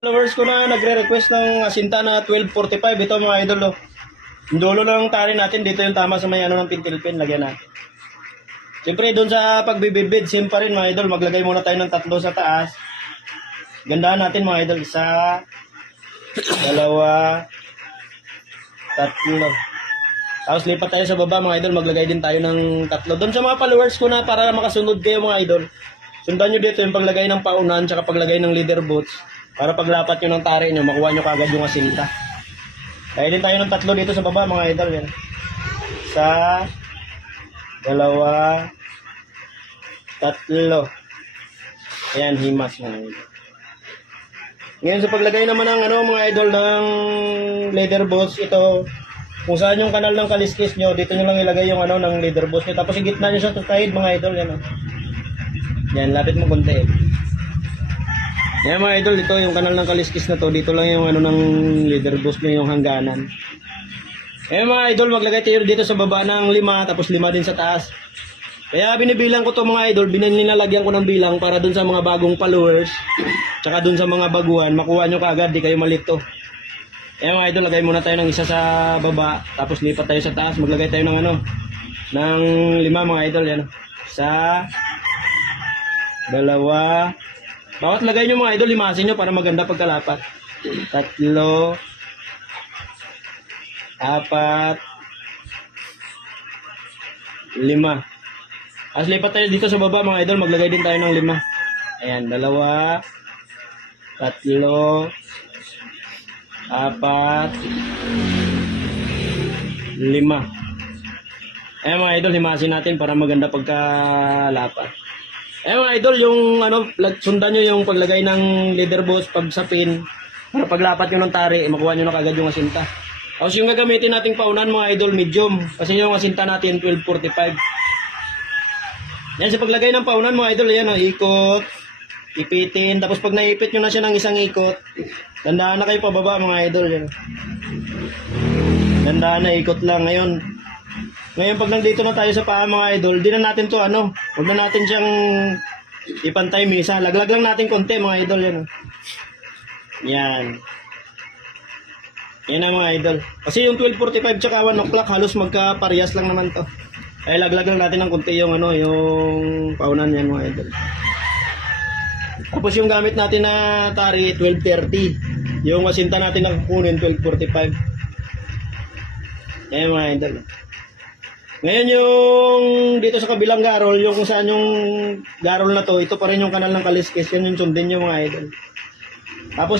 Followers ko na nagre-request ng asinta na 1245. Ito mga idol, oh. Yung dulo ng tali natin, dito yung tama sa may ano ng pintilpin. Lagyan natin. Siyempre, doon sa pagbibibid, same pa rin mga idol. Maglagay muna tayo ng 3 sa taas. Gandahan natin mga idol. 1, 2, 3. Tapos lipat tayo sa baba mga idol. Maglagay din tayo ng 3. Doon sa mga followers ko na para makasunod kayo mga idol. Sundan nyo dito yung paglagay ng paunan tsaka paglagay ng leader boots. Para paglapat nyo ng tari nyo, makuha nyo kagad yung asinta. Kaya din tayo ng 3 dito sa baba mga idol. Yan. 1, 2, 3. Ayan, himas mga idol. Ngayon sa paglagay naman ng mga idol ng leather boots, ito kung saan yung kanal ng kaliskis nyo, dito nyo lang ilagay yung ng leather boots nyo. Tapos igitna nyo siya sa side mga idol. Yan, yan, lapit mo konti. Yan mga idol, ito yung kanal ng kaliskis na to. Dito lang yung ng leather boots nyo, yung hangganan. Yan mga idol, maglagay tayo dito sa baba ng 5, tapos 5 din sa taas. Kaya binibilang ko to mga idol, nilalagyan ko ng bilang para dun sa mga bagong followers, tsaka dun sa mga baguhan, makuha nyo kaagad, di kayo malito. Yan mga idol, lagay muna tayo ng isa sa baba, tapos lipat tayo sa taas, maglagay tayo ng ng 5 mga idol. Yan. 1, 2, bawat lagay nyo mga idol, limasin nyo para maganda pagkalapat. 3, 4, 5. As lipat tayo dito sa baba mga idol, maglagay din tayo ng 5. Ayan, 2, 3, 4, 5. Ayan mga idol, himasin natin para maganda pagkalapat. Ayan mga idol, yung sundan nyo yung paglagay ng leather boots, pagsapin, para paglapat nyo ng tari, makuha nyo na kagad yung asinta. Tapos yung gagamitin nating paunan mga idol, medium, kasi yung asinta natin 1245. Yan, sa paglagay ng paunan mga idol, yan, ikot, ipitin, tapos pag naipit nyo na siya ng isang ikot, dandaan na kayo pababa mga idol. Yan. Dandaan na, ikot lang. Ngayon pag nandito na tayo sa paa mga idol, di na natin to huwag na natin siyang ipantay misa. Laglag lang natin konti mga idol. Yan. Yan. Yan ang mga idol. Kasi yung 1245 tsaka 1 o'clock halos magka-parehas lang naman to. Ay laglag lang natin ng konti yung yung paunan yan mga idol. Tapos yung gamit natin na tari 1230. Yung asinta natin na kukunin 1245. Ayan mga idol. Ngayon yung dito sa kabilang garol, yung kung saan yung garol na to, ito pa rin yung kanal ng kaliskis. Yan yung sundin nyo mga idol. Tapos